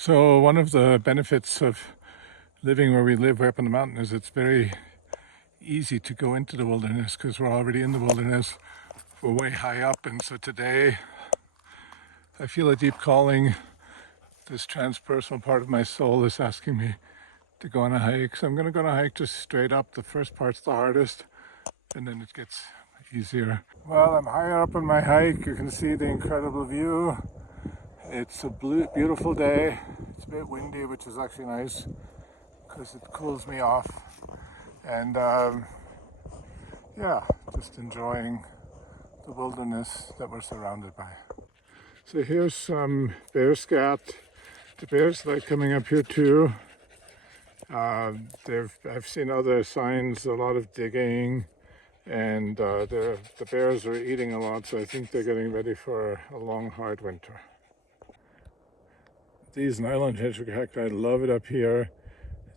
So one of the benefits of living where we live way up in the mountain is it's very easy to go into the wilderness because we're already in the wilderness. We're way high up, and so today I feel a deep calling. This transpersonal part of my soul is asking me to go on a hike. So I'm going to go on a hike just straight up. The first part's the hardest, and then it gets easier. Well, I'm higher up on my hike. You can see the incredible view. It's a beautiful day. It's a bit windy, which is actually nice because it cools me off. And yeah, just enjoying the wilderness that we're surrounded by. So here's some bear scat. The bears like coming up here too. I've seen other signs, a lot of digging, and the bears are eating a lot, so I think they're getting ready for a long, hard winter. These nylon hedgehog cacti, I love it up here.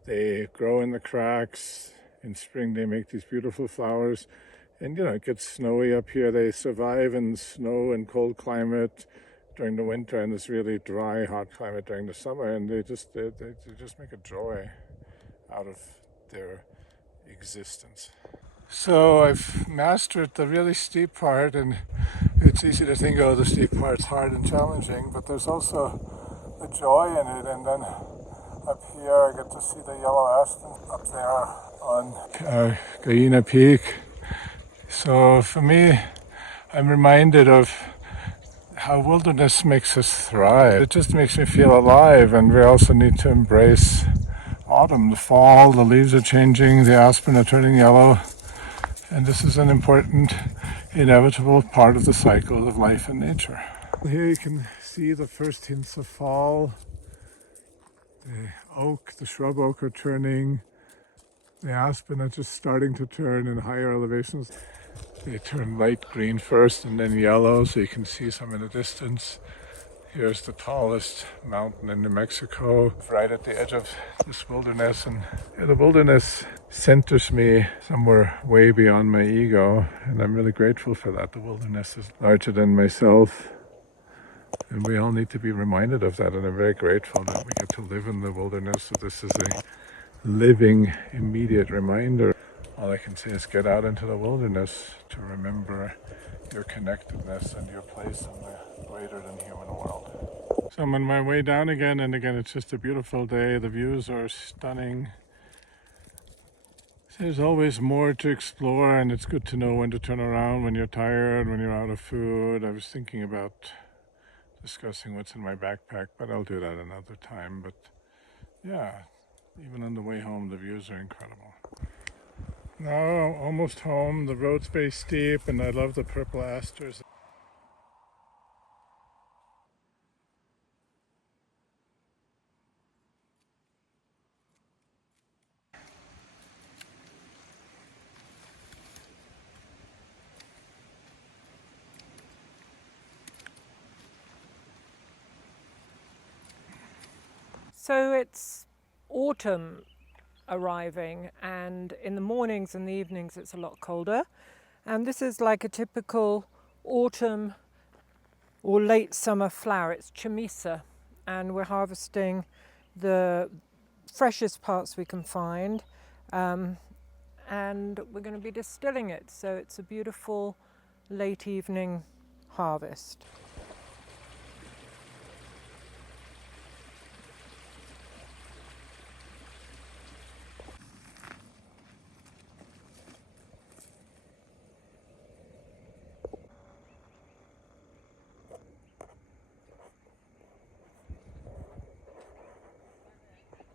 They grow in the cracks. In spring they make these beautiful flowers, and you know, it gets snowy up here. They survive in snow and cold climate during the winter, and this really dry, hot climate during the summer, and they just make a joy out of their existence. So I've mastered the really steep part, and it's easy to think, oh, the steep part's hard and challenging, but there's also the joy in it. And then up here I get to see the yellow aspen up there on Guyana Peak. So for me, I'm reminded of how wilderness makes us thrive. It just makes me feel alive, and we also need to embrace autumn, the fall. The leaves are changing, the aspen are turning yellow, and this is an important, inevitable part of the cycle of life and nature. Here you can see the first hints of fall. The shrub oak are turning. The aspen are just starting to turn in higher elevations. They turn light green first and then yellow, so you can see some in the distance. Here's the tallest mountain in New Mexico, right at the edge of this wilderness. And the wilderness centers me somewhere way beyond my ego, and I'm really grateful for that. The wilderness is larger than myself, and we all need to be reminded of that, and I'm very grateful that we get to live in the wilderness. So this is a living, immediate reminder. All I can say is get out into the wilderness to remember your connectedness and your place in the greater than human world. So I'm on my way down again, and again it's just a beautiful day. The views are stunning. There's always more to explore, and it's good to know when to turn around when you're tired, when you're out of food. I was thinking about discussing what's in my backpack, but I'll do that another time. But yeah, even on the way home, the views are incredible. Now, almost home. The road's very steep, and I love the purple asters. So it's autumn arriving, and in the mornings and the evenings it's a lot colder, and this is like a typical autumn or late summer flower. It's Chamisa, and we're harvesting the freshest parts we can find, and we're going to be distilling it, so it's a beautiful late evening harvest.